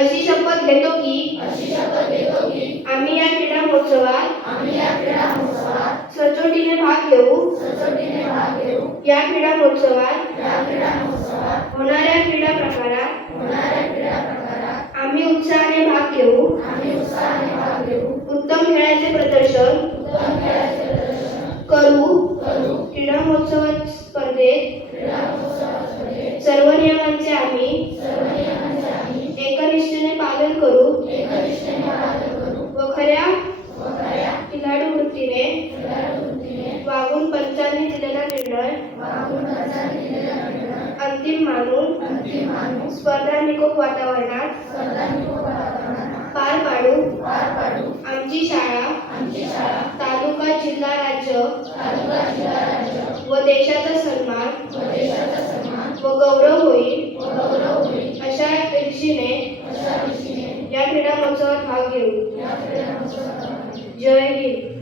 अशी शपथ घेतो की आम्ही या क्रीडा महोत्सवात सचोटीने भाग घेऊ. या क्रीडा महोत्सवात होणाऱ्या क्रीडा प्रकारात आम्ही उत्साहाने भाग घेऊ. उत्तम खेळाचे प्रदर्शन करू. क्रीडा महोत्सव स्पर्धेत सर्व नियमांचे आम्ही एकनिष्ठेने पालन करू व खऱ्या खिलाडू वृत्तीने वागून पंचांनी दिलेला निर्णय अंतिम मानून स्पर्धा निकोप वातावरणात पार पाडू. आमची शाळा तालुका जिल्हा राज्य व देशाचा सन्मान व गौरव होईल अशा इच्छेने या क्रीडा महोत्सवात भाग घेऊ. जय हिंद.